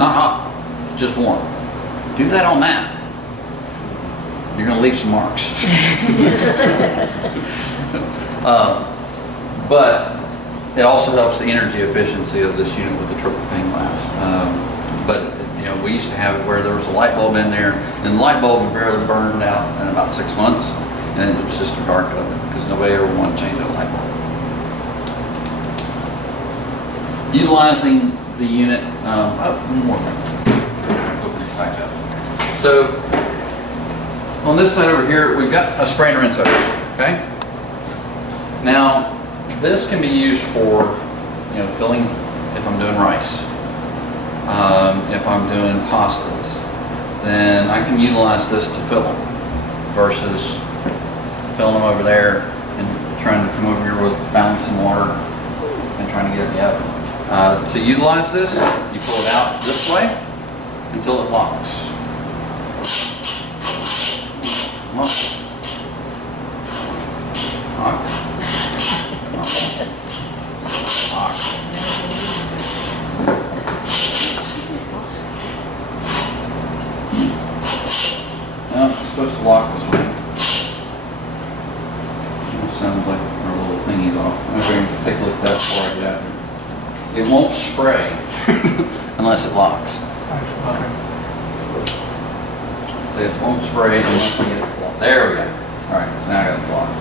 Not hot, it's just warm. Do that on that. You're gonna leave some marks. But it also helps the energy efficiency of this unit with the triple pane glass. But you know, we used to have it where there was a light bulb in there, and the light bulb barely burned out in about 6 months, and it was just a dark oven because nobody ever wanted to change that light bulb. Utilizing the unit, one more thing. Open this back up. So on this side over here, we've got a spray and rinse hose. Okay. Now this can be used for, you know, filling if I'm doing rice. If I'm doing pastas, then I can utilize this to fill them versus filling them over there and trying to come over here with balancing water and trying to get it in the oven. To utilize this, you pull it out this way until it locks. Lock. Lock. Lock. No, it's supposed to lock this way. It sounds like our little thingy's off. Okay, take a look at that before I get out here. It won't spray unless it locks. Okay. So it won't spray unless we get it locked. There we go. Alright, so now I got it locked.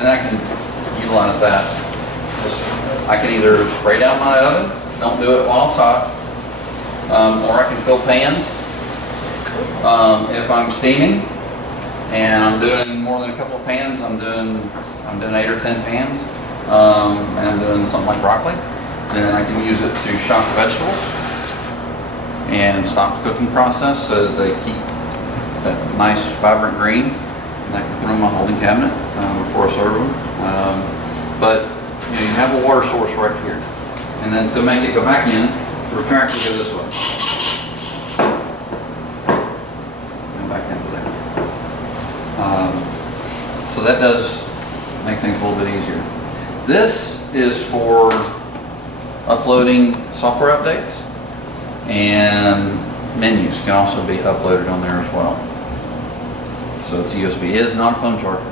And I can utilize that. I can either spray down my oven, don't do it while it's hot, or I can fill pans. If I'm steaming and I'm doing more than a couple of pans, I'm doing 8 or 10 pans. And I'm doing something like broccoli, then I can use it to shock vegetables and stop the cooking process so that they keep that nice vibrant green, and I can put them in my holding cabinet before I serve them. But you know, you have a water source right here, and then to make it go back in, to retract, we go this way. And back into there. So that does make things a little bit easier. This is for uploading software updates, and menus can also be uploaded on there as well. So it's USB. It is not a phone charger.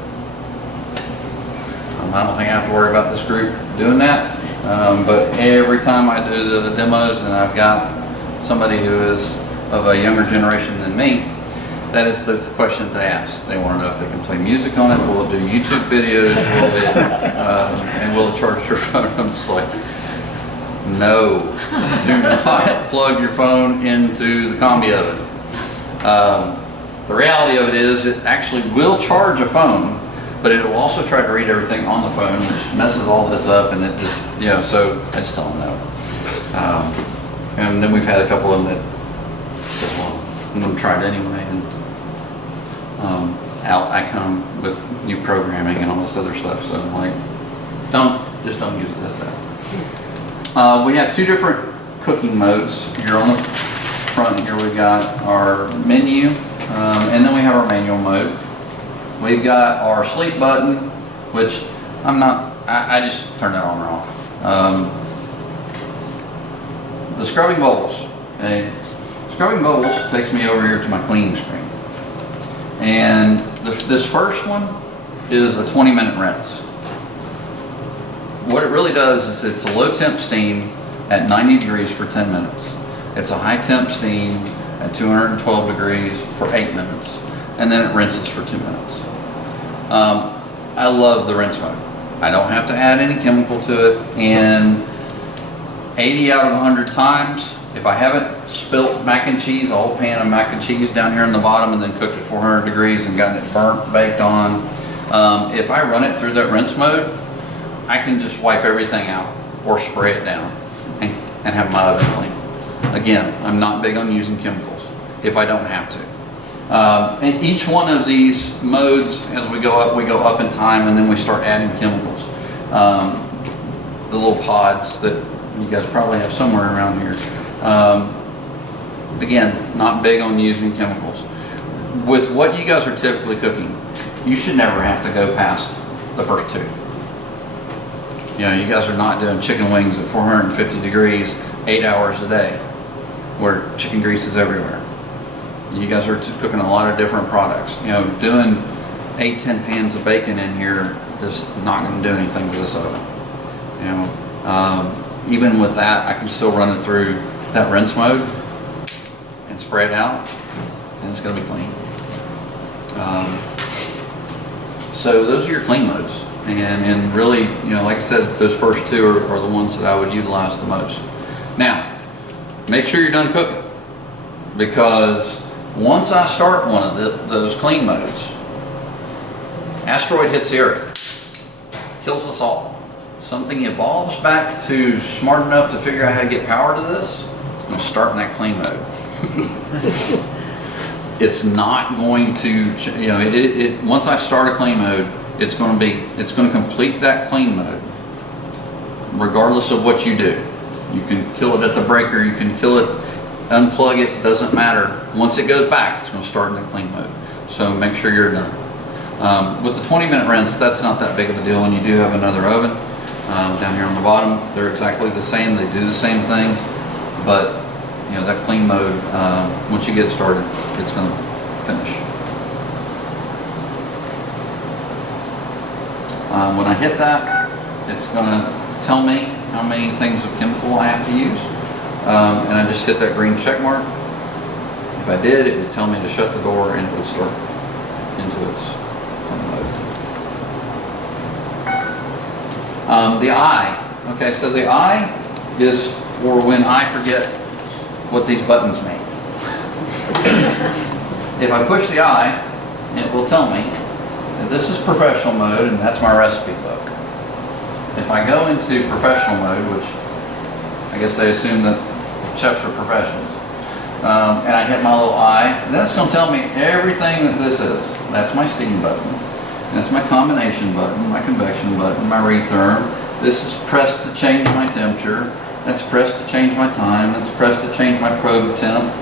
I don't think I have to worry about this group doing that, but every time I do the demos and I've got somebody who is of a younger generation than me, that is the question that they ask. They want to know if they can play music on it, will it do YouTube videos, will it, and will it charge your phone? I'm just like, no, do not plug your phone into the combi oven. The reality of it is it actually will charge a phone, but it will also try to read everything on the phone, which messes all this up, and it just, you know, so I just tell them no. And then we've had a couple of them that said, well, I'm going to try it anyway. And out I come with new programming and all this other stuff. So I'm like, just don't use it as that. We have two different cooking modes. Here on the front here we've got our menu, and then we have our manual mode. We've got our sleep button, which I just turn that on or off. The scrubbing bowls. Okay. Scrubbing bowls takes me over here to my cleaning screen. And this first one is a 20-minute rinse. What it really does is it's a low temp steam at 90 degrees for 10 minutes. It's a high temp steam at 212 degrees for 8 minutes. And then it rinses for 2 minutes. I love the rinse mode. I don't have to add any chemical to it, and 80 out of 100 times, if I haven't spilt mac and cheese, a whole pan of mac and cheese down here in the bottom and then cooked at 400 degrees and gotten it burnt, baked on, if I run it through that rinse mode, I can just wipe everything out or spray it down and have my oven clean. Again, I'm not big on using chemicals if I don't have to. And each one of these modes, as we go up in time, and then we start adding chemicals. The little pods that you guys probably have somewhere around here. Again, not big on using chemicals. With what you guys are typically cooking, you should never have to go past the first two. You know, you guys are not doing chicken wings at 450 degrees 8 hours a day. where chicken grease is everywhere. You guys are cooking a lot of different products. You know, doing 8-10 pans of bacon in here is not going to do anything to this oven. You know, even with that, I can still run it through that rinse mode and spray it out, and it's going to be clean. So those are your clean modes, and really, you know, like I said, those first two are the ones that I would utilize the most. Now, make sure you're done cooking, because once I start one of those clean modes, asteroid hits the Earth, kills us all. Something evolves back to smart enough to figure out how to get power to this, it's going to start in that clean mode. It's not going to, you know, once I start a clean mode, it's going to complete that clean mode, regardless of what you do. You can kill it at the breaker, you can kill it, unplug it, doesn't matter. Once it goes back, it's going to start in the clean mode. So make sure you're done. With the 20-minute rinse, that's not that big of a deal, and you do have another oven down here on the bottom. They're exactly the same, they do the same things, but you know, that clean mode, once you get started, it's going to finish. When I hit that, it's going to tell me how many things of chemical I have to use, and I just hit that green check mark. If I did, it would tell me to shut the door and it would start into its mode. The eye. Okay, so the eye is for when I forget what these buttons mean. If I push the eye, it will tell me that this is professional mode, and that's my recipe book. If I go into professional mode, which I guess they assume that chefs are professionals, and I hit my little eye, then it's going to tell me everything that this is. That's my steam button. That's my combination button, my convection button, my retherm. This is pressed to change my temperature. That's pressed to change my time. That's pressed to change my probe temp.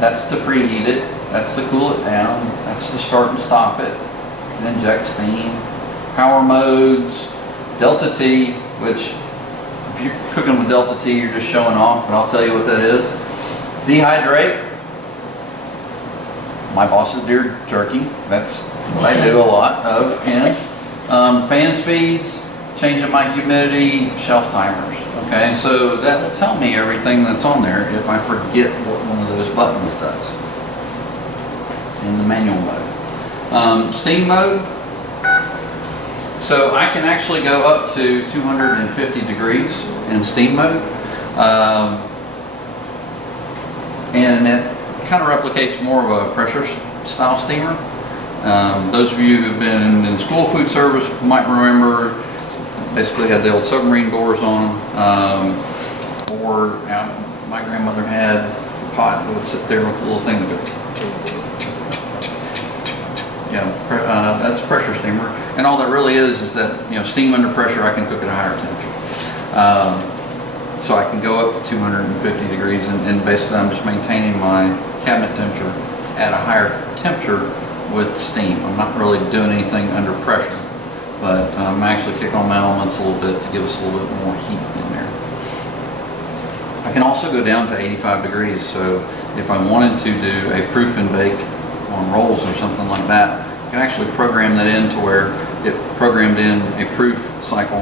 That's to preheat it. That's to cool it down. That's to start and stop it. And inject steam. Power modes. Delta T, which if you're cooking with Delta T, you're just showing off, but I'll tell you what that is. Dehydrate. My boss's deer jerky. That's what I do a lot of. And fan speeds. Changing my humidity, shelf timers. Okay, so that will tell me everything that's on there if I forget what one of those buttons does in the manual mode. Steam mode. So I can actually go up to 250 degrees in steam mode, and it kind of replicates more of a pressure style steamer. Those of you who've been in school food service might remember. Basically had the old submarine doors on them, or my grandmother had the pot that would sit there with the little thing that would that's a pressure steamer, and all that really is that, you know, steam under pressure. I can cook at a higher temperature, so I can go up to 250 degrees, and basically I'm just maintaining my cabinet temperature at a higher temperature with steam. I'm not really doing anything under pressure. But I actually kick on my elements a little bit to give us a little bit more heat in there. I can also go down to 85 degrees, so if I wanted to do a proof and bake on rolls or something like that, I can actually program that in to where it programmed in a proof cycle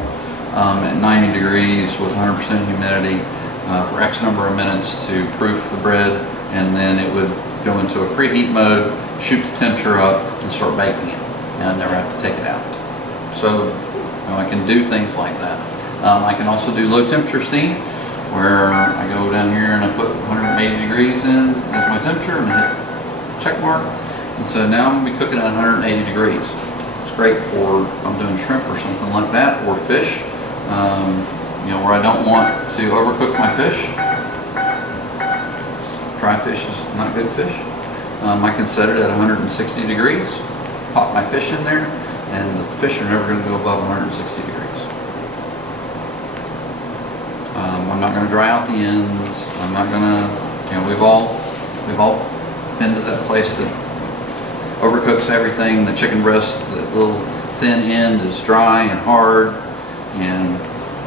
at 90 degrees with 100% humidity for X number of minutes to proof the bread, and then it would go into a preheat mode, shoot the temperature up, and start baking it, and I never have to take it out. So I can do things like that. I can also do low temperature steam, where I go down here and I put 180 degrees in as my temperature and hit check mark. And so now I'm going to be cooking at 180 degrees. It's great for if I'm doing shrimp or something like that, or fish, you know, where I don't want to overcook my fish. Dry fish is not good fish. I can set it at 160 degrees, pop my fish in there, and the fish are never going to go above 160 degrees. I'm not going to dry out the ends. I'm not going to, you know, we've all been to that place that overcooks everything. The chicken breast, the little thin end is dry and hard, and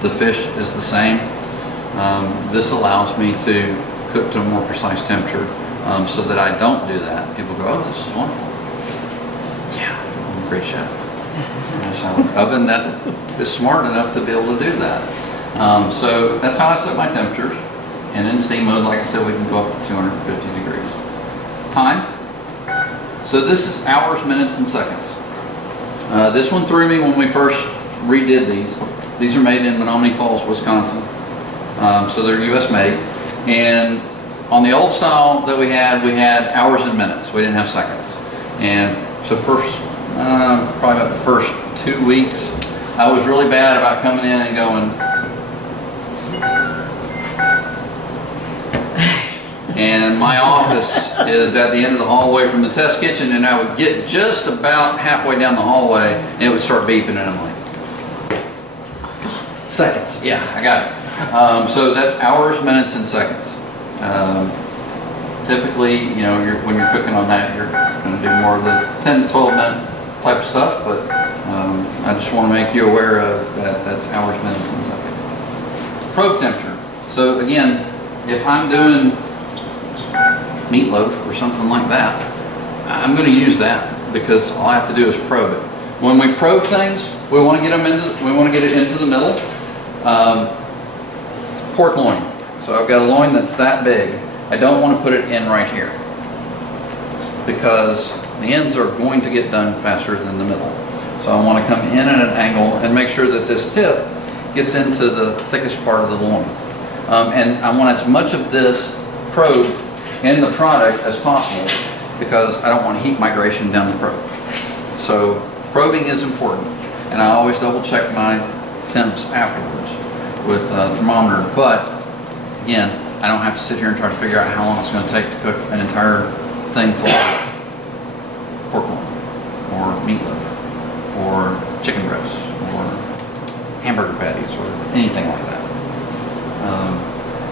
the fish is the same. This allows me to cook to a more precise temperature, so that I don't do that. People go, oh, this is wonderful. Yeah, I'm a great chef. There's an oven that is smart enough to be able to do that. So that's how I set my temperatures. And in steam mode, like I said, we can go up to 250 degrees. Time. So this is hours, minutes, and seconds. This one threw me when we first redid these. These are made in Menominee Falls, Wisconsin. So they're US made. And on the old style that we had hours and minutes. We didn't have seconds. And so probably about the first 2 weeks, I was really bad about coming in and going, and my office is at the end of the hallway from the test kitchen, and I would get just about halfway down the hallway and it would start beeping, and I'm like, seconds, yeah, I got it. So that's hours, minutes, and seconds. Typically, when you're cooking on that, you're going to do more of the 10 to 12 minute type of stuff, but I just want to make you aware of that. That's hours, minutes, and seconds. Probe temperature. So again, if I'm doing meatloaf or something like that, I'm going to use that because all I have to do is probe it. When we probe things, we want to get it into the middle. Pork loin. So I've got a loin that's that big. I don't want to put it in right here because the ends are going to get done faster than the middle. So I want to come in at an angle and make sure that this tip gets into the thickest part of the loin. And I want as much of this probe in the product as possible because I don't want heat migration down the probe. So probing is important, and I always double check my temps afterwards with a thermometer. But again, I don't have to sit here and try to figure out how long it's going to take to cook an entire thing full of pork loin or meatloaf or chicken breasts or hamburger patties or anything like that.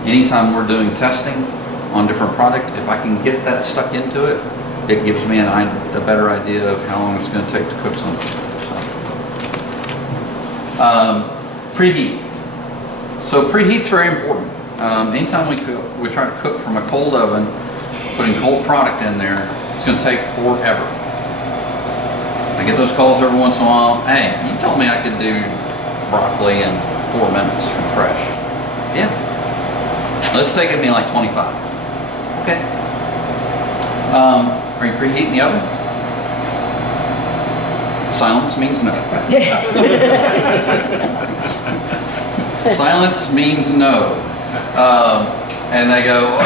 Anytime we're doing testing on different product, if I can get that stuck into it, it gives me a better idea of how long it's going to take to cook something. So, preheat. So preheat's very important. Anytime we try to cook from a cold oven, putting cold product in there, it's going to take forever. I get those calls every once in a while. Hey, you told me I could do broccoli in 4 minutes from fresh. Yeah. It's taking me like 25. Okay. Are you preheating the oven? Silence means no. Silence means no. And they go,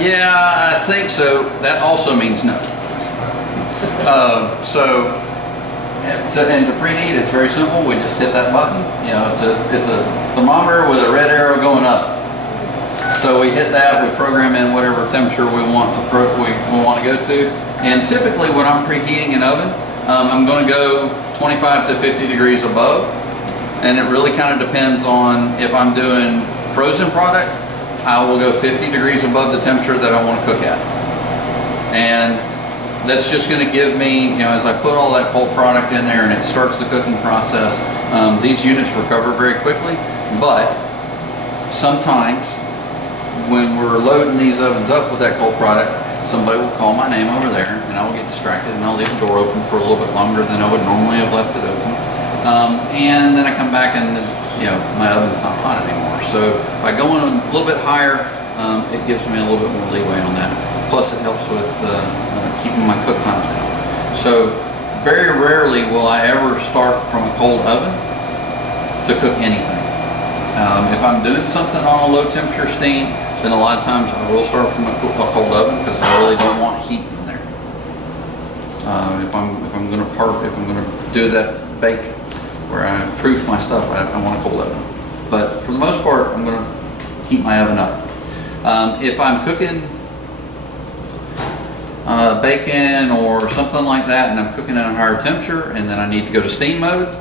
yeah, I think so. That also means no. And to preheat, it's very simple. We just hit that button. It's a thermometer with a red arrow going up. So we hit that. We program in whatever temperature we want to go to. And typically, when I'm preheating an oven, I'm going to go 25 to 50 degrees above. And it really kind of depends on if I'm doing frozen product. I will go 50 degrees above the temperature that I want to cook at. And that's just going to give me, as I put all that cold product in there and it starts the cooking process, these units recover very quickly. But sometimes when we're loading these ovens up with that cold product, somebody will call my name over there and I will get distracted and I'll leave the door open for a little bit longer than I would normally have left it open. And then I come back and my oven's not hot anymore. So by going a little bit higher, it gives me a little bit more leeway on that. Plus it helps with keeping my cook times down. So very rarely will I ever start from a cold oven to cook anything. If I'm doing something on a low temperature steam, then a lot of times I will start from a cold oven because I really don't want heat in there. If I'm going to do that bake where I proof my stuff, I want a cold oven. But for the most part, I'm going to heat my oven up. If I'm cooking bacon or something like that, and I'm cooking at a higher temperature, and then I need to go to steam mode,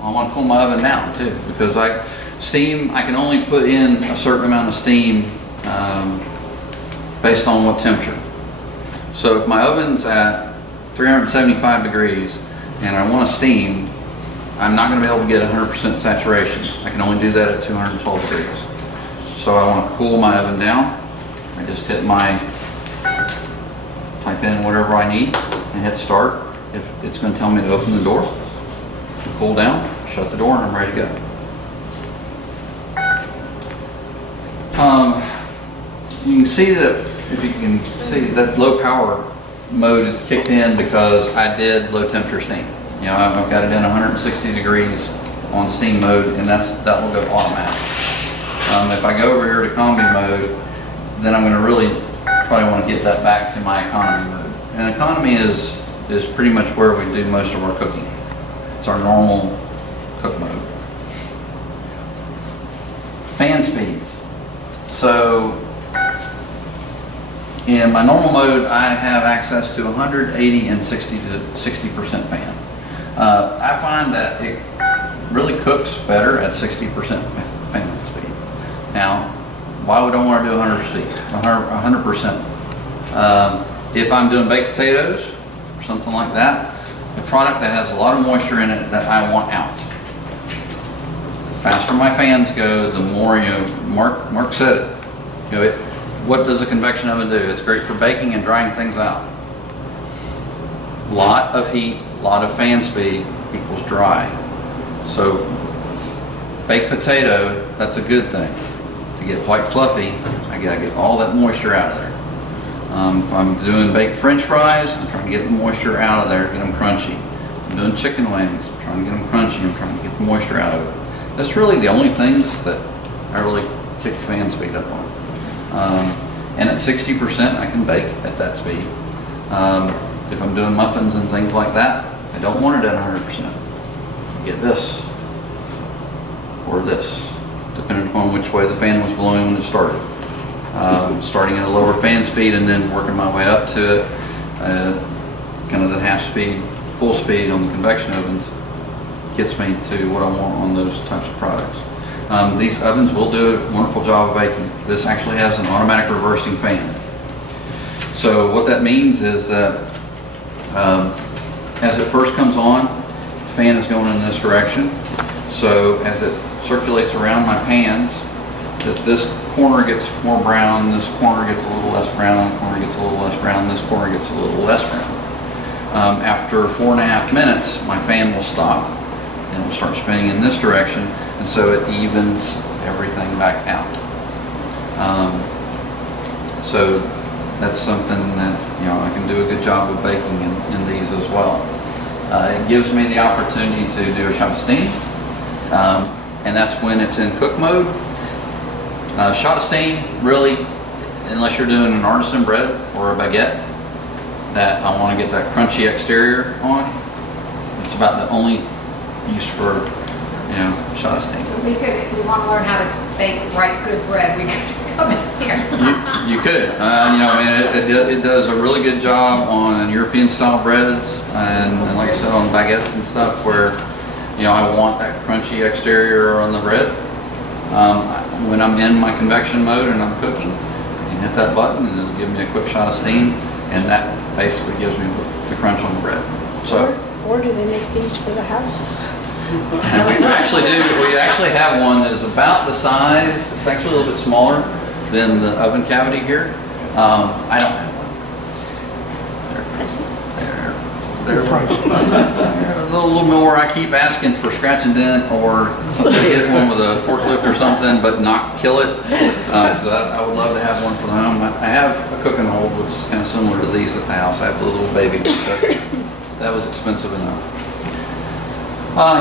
I want to cool my oven down too, because I can only put in a certain amount of steam based on what temperature. So if my oven's at 375 degrees and I want to steam, I'm not going to be able to get 100% saturation. I can only do that at 212 degrees. So I want to cool my oven down. I just type in whatever I need and hit start. If it's going to tell me to open the door, cool down, shut the door, and I'm ready to go. You can see that, if you can see that low power mode kicked in because I did low temperature steam. You know, I've got it in 160 degrees on steam mode, and that will go automatic. If I go over here to combi mode, then I'm going to really probably want to get that back to my economy mode. And economy is pretty much where we do most of our cooking. It's our normal cook mode. Fan speeds. So in my normal mode, I have access to 180 and 60% fan. I find that it really cooks better at 60% fan speed. Now, why would I want to do 100%? If I'm doing baked potatoes or something like that, a product that has a lot of moisture in it that I want out. The faster my fans go, the more, you know, Mark said it. You know, what does a convection oven do? It's great for baking and drying things out. Lot of heat, lot of fan speed equals dry. So baked potato, that's a good thing. To get white fluffy, I gotta get all that moisture out of there. If I'm doing baked French fries, I'm trying to get the moisture out of there, get them crunchy. I'm doing chicken wings, I'm trying to get them crunchy, I'm trying to get the moisture out of it. That's really the only things that I really kick the fan speed up on. And at 60%, I can bake at that speed. If I'm doing muffins and things like that, I don't want it at 100%. Get this or this, depending upon which way the fan was blowing when it started. Starting at a lower fan speed and then working my way up to it, kind of the half speed, full speed on the convection ovens gets me to what I want on those types of products. These ovens will do a wonderful job of baking. This actually has an automatic reversing fan. So what that means is that as it first comes on, the fan is going in this direction. So as it circulates around my pans, that this corner gets more brown, this corner gets a little less brown, this corner gets a little less brown, this corner gets a little less brown. After 4.5 minutes, my fan will stop and it will start spinning in this direction, and so it evens everything back out. So that's something that, you know, I can do a good job of baking in these as well. It gives me the opportunity to do a shot of steam, and that's when it's in cook mode. Shot of steam, really, unless you're doing an artisan bread or a baguette that I want to get that crunchy exterior on, it's about the only use for, you know, shot of steam. So we could, if we want to learn how to bake right good bread, we could come in here. You could, you know, I mean, it does a really good job on European style breads and like I said, on baguettes and stuff where, you know, I want that crunchy exterior on the bread. When I'm in my convection mode and I'm cooking, I can hit that button and it'll give me a quick shot of steam, and that basically gives me the crunch on the bread. So, or do they make these for the house? we actually have one that is about the size, it's actually a little bit smaller than the oven cavity here. I don't have one. They're a little more. I keep asking for scratch and dent or something to hit one with a forklift or something, but not kill it. Because I would love to have one for the home. I have a cooking hold, which is kind of similar to these at the house. I have the little baby, but that was expensive enough.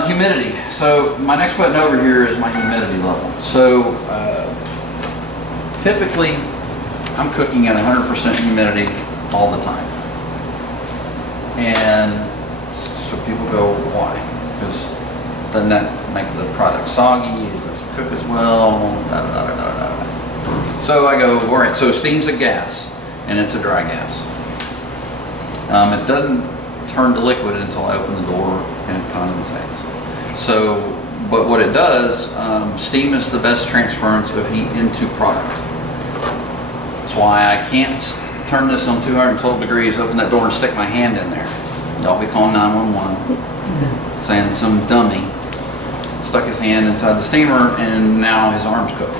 Humidity. So my next button over here is my humidity level. So typically, I'm cooking at 100% humidity all the time. And so people go, why? Because doesn't that make the product soggy? It doesn't cook as well, da, da, da, da, da, da. So I go, all right, so steam's a gas, and it's a dry gas. It doesn't turn to liquid until I open the door and it condensates. So, but what it does, steam is the best transference of heat into product. That's why I can't turn this on 212 degrees, open that door and stick my hand in there. Y'all be calling 911 saying some dummy stuck his hand inside the steamer and now his arm's cooked.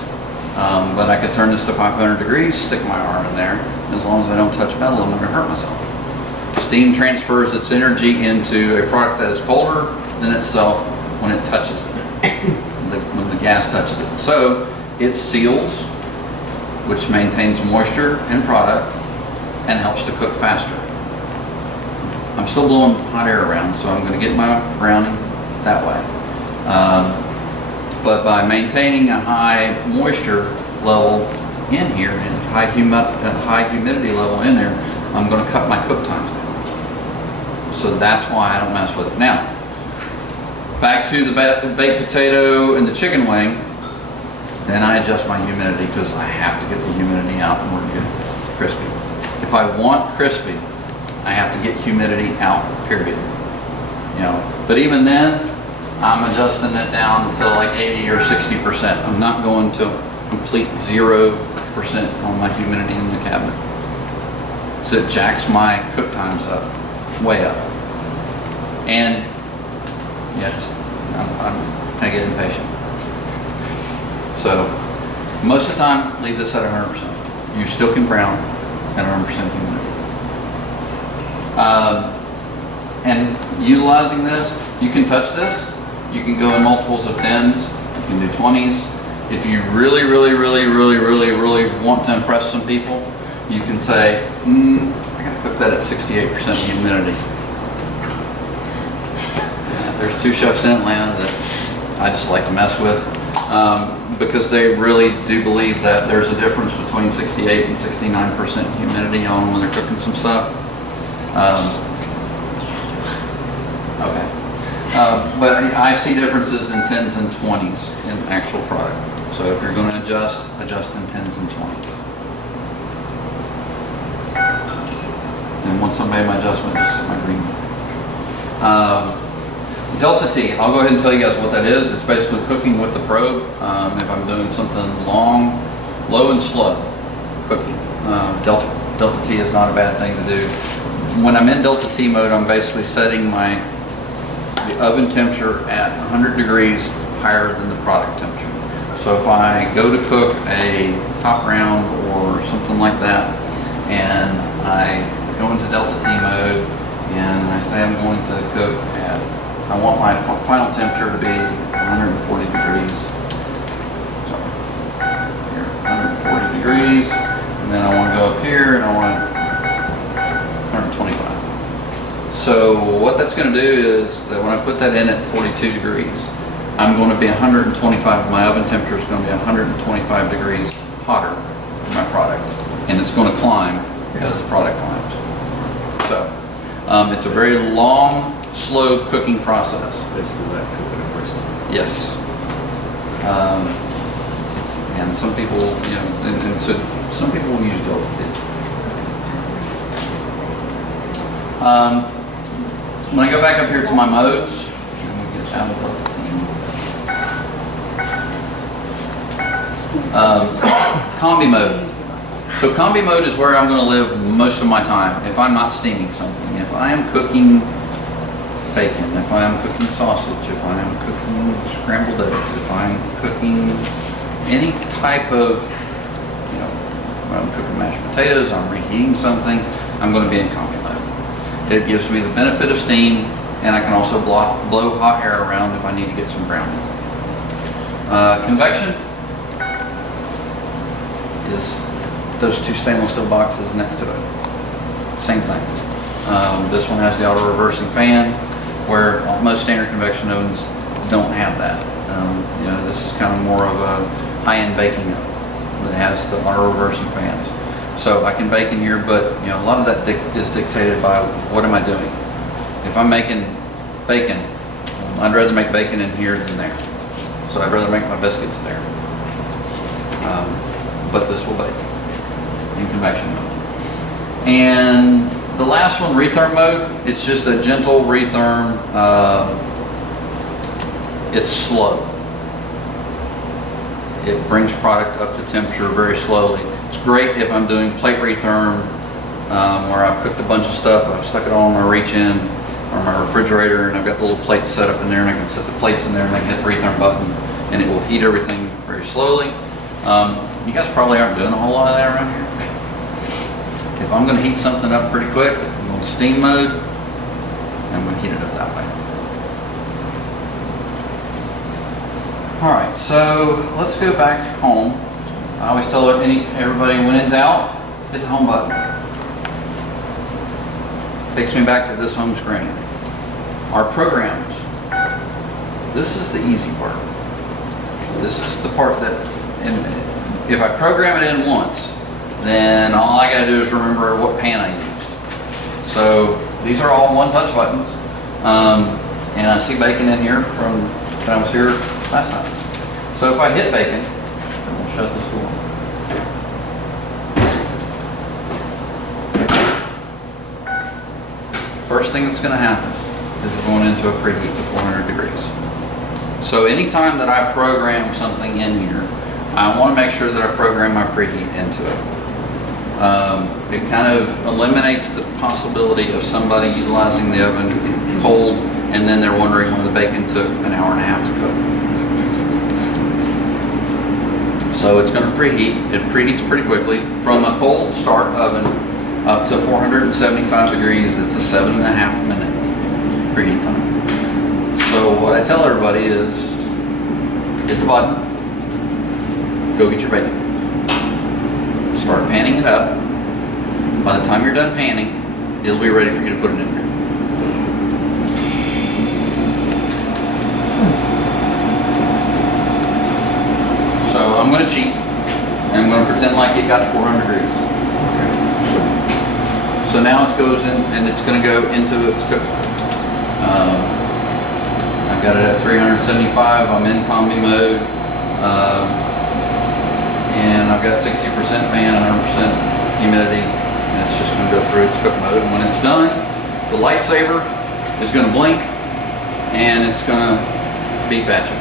But I could turn this to 500 degrees, stick my arm in there. As long as I don't touch metal, I'm not gonna hurt myself. Steam transfers its energy into a product that is colder than itself when it touches it, when the gas touches it. So it seals, which maintains moisture in product and helps to cook faster. I'm still blowing hot air around, so I'm going to get my browning that way. But by maintaining a high moisture level in here and a high humidity level in there, I'm going to cut my cook times down. So that's why I don't mess with it. Now, back to the baked potato and the chicken wing. Then I adjust my humidity because I have to get the humidity out in order to get it crispy. If I want crispy, I have to get humidity out, period. You know, but even then, I'm adjusting it down to like 80 or 60%. I'm not going to complete 0% on my humidity in the cabinet. So it jacks my cook times up, way up. And yeah, I get impatient. So most of the time, leave this at 100%. You still can brown at 100% humidity. And utilizing this, you can touch this. You can go in multiples of 10s. You can do 20s. If you really want to impress some people, you can say, I gotta cook that at 68% humidity. There's 2 chefs in Atlanta that I just like to mess with. Because they really do believe that there's a difference between 68 and 69% humidity on when they're cooking some stuff. Okay. But I see differences in 10s and 20s in actual product. So if you're going to adjust in 10s and 20s. And once I made my adjustment, just hit my green. Delta T, I'll go ahead and tell you guys what that is. It's basically cooking with the probe. If I'm doing something long, low and slow cooking. Delta T is not a bad thing to do. When I'm in Delta T mode, I'm basically setting the oven temperature at 100 degrees higher than the product temperature. So if I go to cook a top round or something like that, and I go into Delta T mode, and I say I'm going to cook at, I want my final temperature to be 140 degrees. So here, 140 degrees, and then I want to go up here and I want 125. So what that's going to do is that when I put that in at 42 degrees, I'm going to be 125, my oven temperature is going to be 125 degrees hotter than my product. And it's going to climb as the product climbs. So it's a very long, slow cooking process. Basically that cooking and racing. Yes. And some people, you know, and so some people will use Delta T. When I go back up here to my modes, I'm going to get out of Delta T. Combi mode. So combi mode is where I'm going to live most of my time if I'm not steaming something. If I am cooking bacon, if I am cooking sausage, if I am cooking scrambled eggs, if I'm cooking any type of, you know, when I'm cooking mashed potatoes, I'm reheating something, I'm going to be in combi mode. It gives me the benefit of steam, and I can also blow hot air around if I need to get some browning. Convection is those 2 stainless steel boxes next to it. Same thing. This one has the auto reversing fan, where most standard convection ovens don't have that. You know, this is kind of more of a high-end baking oven that has the auto reversing fans. So I can bake in here, but you know, a lot of that is dictated by what am I doing. If I'm making bacon, I'd rather make bacon in here than there. So I'd rather make my biscuits there. But this will bake in convection mode. And the last one, retherm mode, it's just a gentle retherm. It's slow. It brings product up to temperature very slowly. It's great if I'm doing plate retherm, where I've cooked a bunch of stuff, I've stuck it all in my reach-in or my refrigerator, and I've got little plates set up in there, and I can set the plates in there and I can hit the retherm button and it will heat everything very slowly. You guys probably aren't doing a whole lot of that around here. If I'm gonna heat something up pretty quick, I'm on steam mode, I'm gonna heat it up that way. All right, so let's go back home. I always tell everybody when in doubt, hit the home button. Takes me back to this home screen. Our programs. This is the easy part. This is the part that, if I program it in once, then all I gotta do is remember what pan I used. So these are all one-touch buttons. And I see bacon in here from when I was here last time. So if I hit bacon, and we'll shut this door. First thing that's gonna happen is we're going into a preheat to 400 degrees. So anytime that I program something in here, I want to make sure that I program my preheat into it. It kind of eliminates the possibility of somebody utilizing the oven cold and then they're wondering why the bacon took an hour and a half to cook. So it's going to preheat. It preheats pretty quickly. From a cold start oven up to 475 degrees, it's a 7.5 minute preheat time. So what I tell everybody is, hit the button, go get your bacon. Start panning it up. By the time you're done panning, it'll be ready for you to put it in there. So I'm going to cheat. I'm going to pretend like it got to 400 degrees. So now it goes in and it's going to go into its cook. I've got it at 375. I'm in combi mode. And I've got 60% fan, 100% humidity, and it's just going to go through its cook mode. And when it's done, the lightsaber is going to blink, and it's going to beep at you.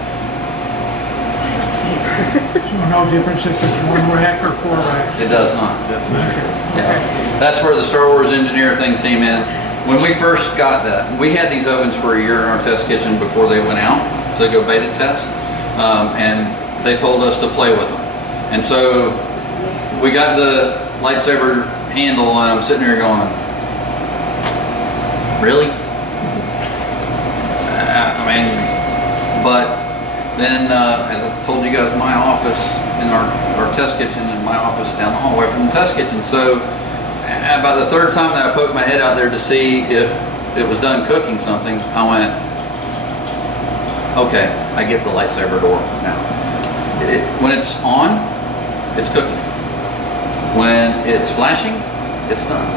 So no difference if it's 1 rack or 4 racks? It does not. Yeah. That's where the Star Wars engineer thing came in. When we first got that, we had these ovens for a year in our test kitchen before they went out to go beta test, and they told us to play with them. And so we got the lightsaber handle and I'm sitting here going, really? I mean, but then as I told you guys, my office in our test kitchen and my office down the hallway from the test kitchen. So about the third time that I poked my head out there to see if it was done cooking something, I went, okay, I get the lightsaber door now. When it's on, it's cooking. When it's flashing, it's done.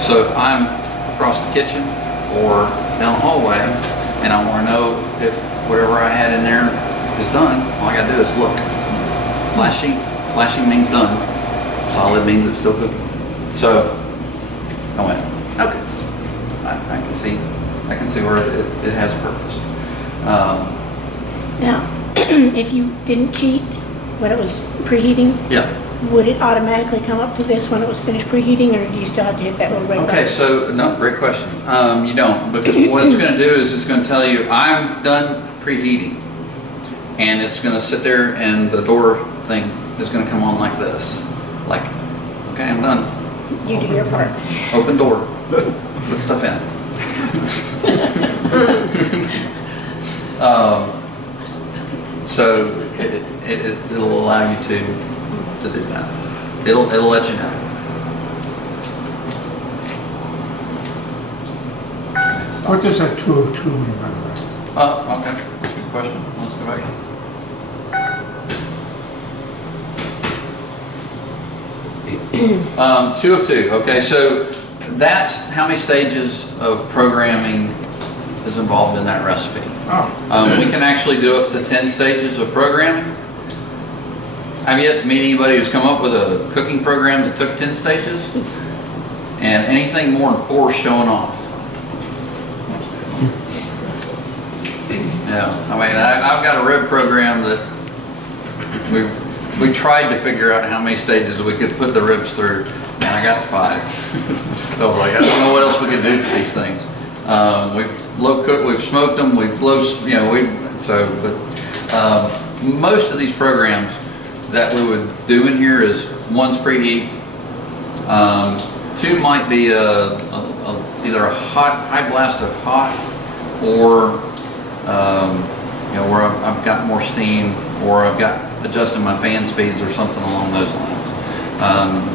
So if I'm across the kitchen or down the hallway and I want to know if whatever I had in there is done, all I got to do is look. Flashing means done. Solid means it's still cooking. So I went, okay, I can see where it has a purpose. Now, if you didn't cheat when it was preheating, Yeah. would it automatically come up to this when it was finished preheating, or do you still have to hit that little red button? Okay, so no, great question. You don't, because what it's going to do is it's going to tell you I'm done preheating, and it's going to sit there, and the door thing is going to come on like this, like, okay, I'm done. You do your part. Open door. Put stuff in. So it'll allow you to do that. It'll let you know. What does that 2 of 2 mean, by the way? Oh, okay. That's a good question. Let's go back. 2 of 2. Okay, so that's how many stages of programming is involved in that recipe. Oh, We can actually do up to 10 stages of programming. I've yet to meet anybody who's come up with a cooking program that took 10 stages, and anything more than 4 is showing off. Yeah, I mean, I've got a rib program that we tried to figure out how many stages we could put the ribs through, and I got 5. I was like, I don't know what else we could do to these things. We've low cooked, we've smoked them, we've low, but most of these programs, that we would do in here is one's preheat. Two might be either a high blast of hot, or you know, where I've got more steam, or I've got adjusting my fan speeds or something along those lines.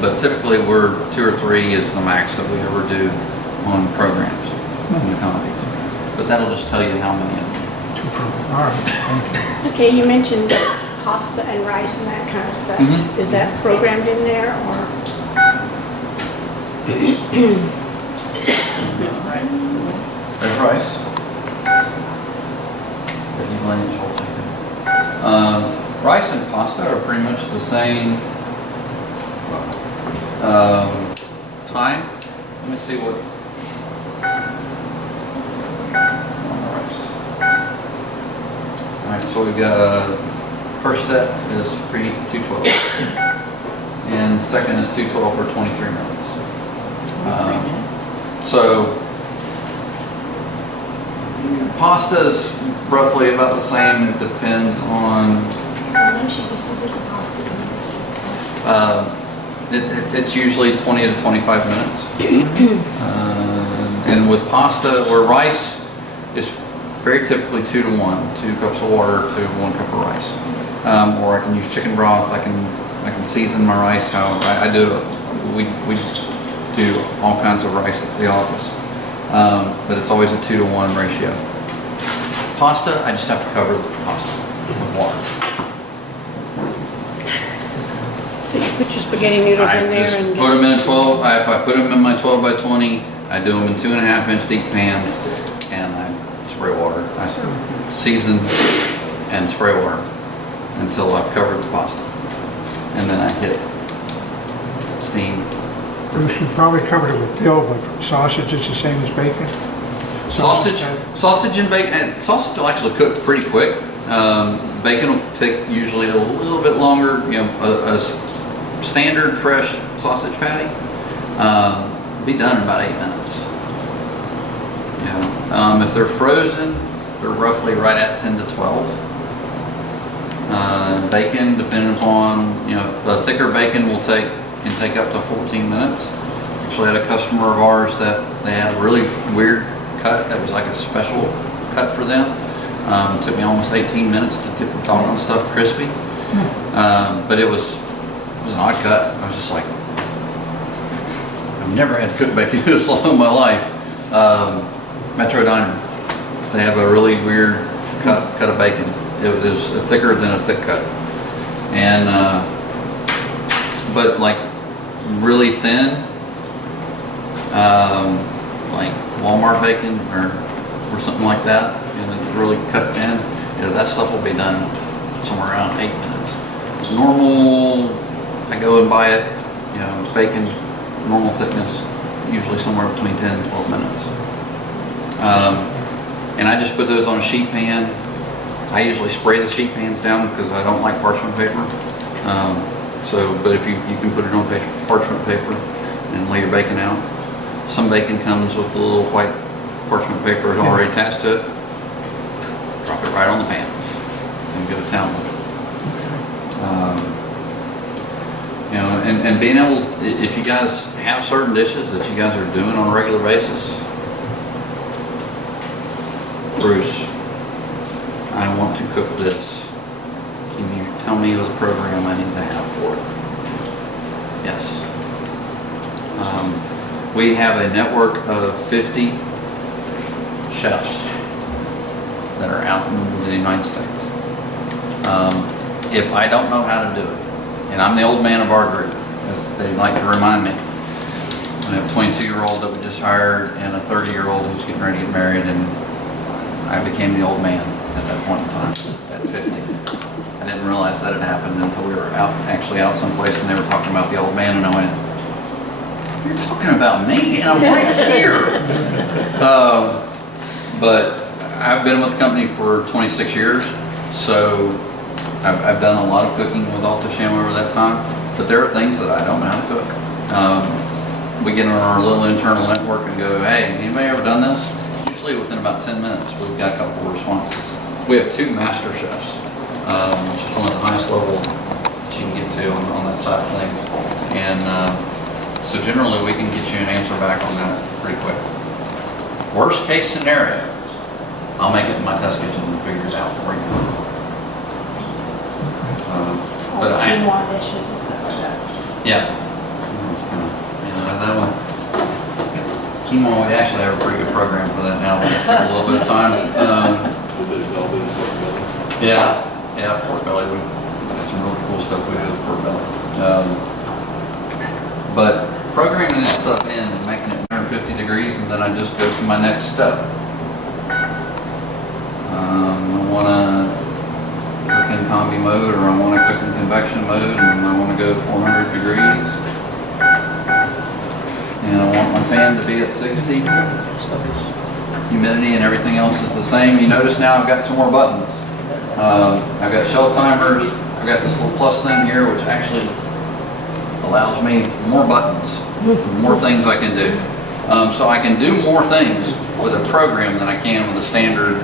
But typically we're 2 or 3 is the max that we ever do on programs in the comedies. But that'll just tell you how many. All right, thank you. Okay, you mentioned pasta and rice and that kind of stuff. Mhm. Is that programmed in there or? There's rice. Rice and pasta are pretty much the same time. Let me see what. All right, so we've got first step is preheat to 212, and second is 212 for 23 minutes. So pasta is roughly about the same. It depends on. I know she used to do the pasta. It's usually 20 to 25 minutes. And with pasta or rice, it's very typically 2 to 1, 2 cups of water to 1 cup of rice. Or I can use chicken broth. I can season my rice how I do. We do all kinds of rice at the office, but it's always a 2 to 1 ratio. Pasta, I just have to cover the pasta with water. So you put your spaghetti noodles I in there just and put them in a 12. I put them in my 12 by 20. I do them in 2.5 inch deep pans, and I spray water. I season and spray water until I've covered the pasta, and then I hit steam. Bruce, you probably covered it with dill, but sausage is the same as bacon? Sausage and bacon. And sausage will actually cook pretty quick. Bacon will take usually a little bit longer. You know, a standard fresh sausage patty be done in about 8 minutes. You know, if they're frozen, they're roughly right at 10 to 12. Bacon, depending upon, you know, the thicker bacon can take up to 14 minutes. Actually had a customer of ours that they had a really weird cut that was like a special cut for them. It took me almost 18 minutes to get the doggone stuff crispy. But it was an odd cut. I was just like, I've never had to cook bacon this long in my life. Metro Diner, they have a really weird cut of bacon. It was thicker than a thick cut, and but like really thin, like Walmart bacon or something like that. You know, really cut thin. You know, that stuff will be done somewhere around 8 minutes. Normal, I go and buy it. You know, bacon, normal thickness, usually somewhere between 10 and 12 minutes. And I just put those on a sheet pan. I usually spray the sheet pans down because I don't like parchment paper. But if you can put it on parchment paper and lay your bacon out. Some bacon comes with the little white parchment paper already attached to it. Drop it right on the pan and go to town with it. You know, and being able, if you guys have certain dishes that you guys are doing on a regular basis, Bruce, I want to cook this. Can you tell me the program I need to have for it? Yes. We have a network of 50 chefs that are out in the United States. If I don't know how to do it, and I'm the old man of our group, as they like to remind me. We have a 22-year-old that we just hired and a 30-year-old who's getting ready to get married, and I became the old man at that point in time, at 50. I didn't realize that had happened until we were actually out someplace and they were talking about the old man, and I went, "You're talking about me, and I'm right here." But I've been with the company for 26 years, so I've done a lot of cooking with Alto-Shaam over that time, but there are things that I don't know how to cook. We get on our little internal network and go, "Hey, anybody ever done this?" Usually within about 10 minutes, we've got a couple of responses. We have 2 master chefs, which is one of the highest level that you can get to on that side of things. And so generally we can get you an answer back on that pretty quick. Worst case scenario, I'll make it in my test kitchen and figure it out for you. But Quinoa dishes and stuff like that. yeah, it's kind of, that one. Quinoa, we actually have a pretty good program for that now. It took a little bit of time. Yeah, pork belly. We got some really cool stuff we do with pork belly. But programming that stuff in and making it 150 degrees, and then I just go to my next step. I want to cook in combi mode, or I want to cook in convection mode, and I want to go 400 degrees. And I want my fan to be at 60. Humidity and everything else is the same. You notice now I've got some more buttons. I've got shell timers. I've got this little plus thing here, which actually allows me more buttons, more things I can do. So I can do more things with a program than I can with a standard,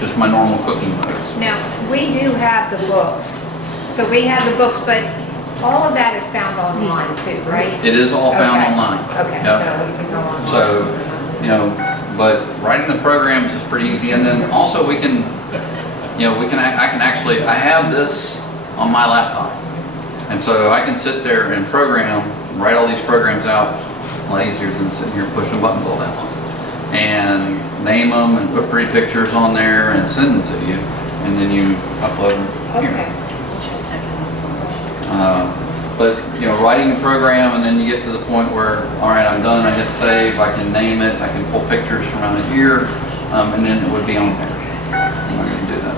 just my normal cooking modes. Now, we do have the books. So we have the books, but all of that is found online too, right? It is all found Okay. online. Okay, Yep. so you can go online. So, but writing the programs is pretty easy, and then also we can, I can actually, I have this on my laptop, and so I can sit there and program, write all these programs out. A lot easier than sitting here pushing buttons all day long. And name them and put pretty pictures on there and send them to you, and then you upload them here. Okay. But writing the program, and then you get to the point where, all right, I'm done. I hit save. I can name it. I can pull pictures from out of here, and then it would be on there. I'm not going to do that.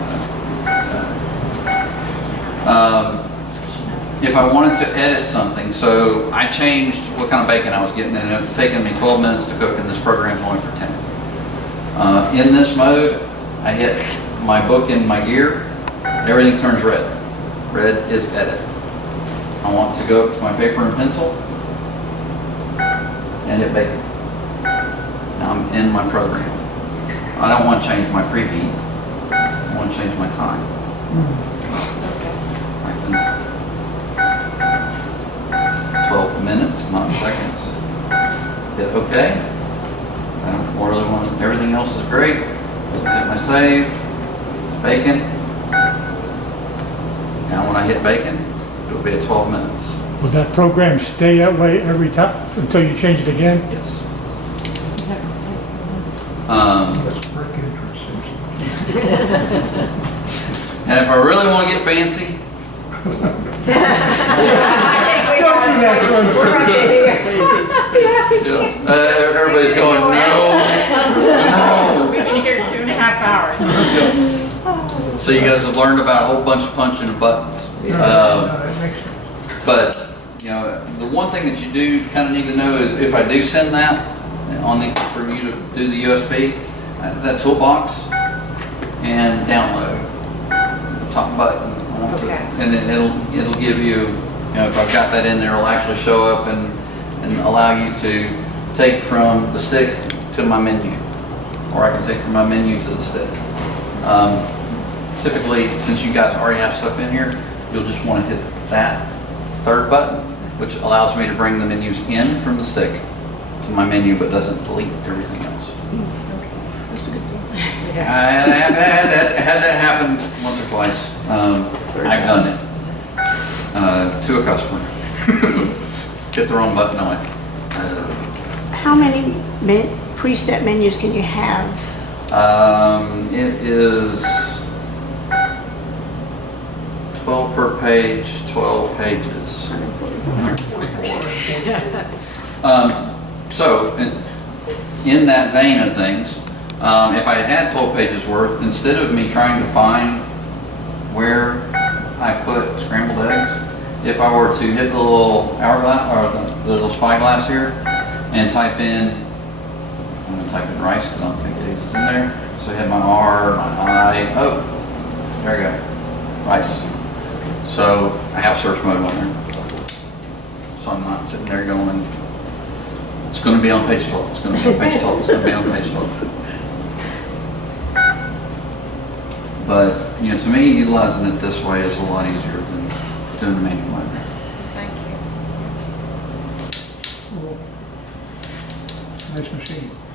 If I wanted to edit something, so I changed what kind of bacon I was getting, and it's taken me 12 minutes to cook, and this program's only for 10. In this mode, I hit my book in my gear. Everything turns red. Red is edit. I want to go to my paper and pencil and hit bacon. Now I'm in my program. I don't want to change my preheat. I want to change my time. I can 12 minutes, not seconds. Hit OK. I don't really want to, everything else is great. Hit my save. It's bacon. Now when I hit bacon, it'll be at 12 minutes. Will that program stay that way every time until you change it again? Yes. That's pretty interesting. And if I really want to get fancy, Don't do that, everybody's going, no. We've been here 2.5 hours. So you guys have learned about a whole bunch of punching of buttons. That makes sense. But, the one thing that you do kind of need to know is if I do send that for you to do the USB, that toolbox and download the top button. Okay. And then it'll give you, if I've got that in there, it'll actually show up and allow you to take from the stick to my menu, or I can take from my menu to the stick. Typically, since you guys already have stuff in here, you'll just want to hit that third button, which allows me to bring the menus in from the stick to my menu, but doesn't delete everything else. That's a good thing. I have had that happen once or twice. I've done it to a customer. Hit the wrong button. I'm like, How many preset menus can you have? it is 12 per page, 12 pages. 144. So, in that vein of things, if I had 12 pages worth, instead of me trying to find where I put scrambled eggs, if I were to hit the little hourglass or the little spyglass here and type in, I'm going to type in rice because I don't think eggs is in there. So I hit my R, my I, oh, there we go, rice. So I have search mode on there. So I'm not sitting there going, it's going to be on page 12, it's going to be on page 12, it's going to be on page 12. But, to me, utilizing it this way is a lot easier than doing the manual loader. Thank you. Nice machine.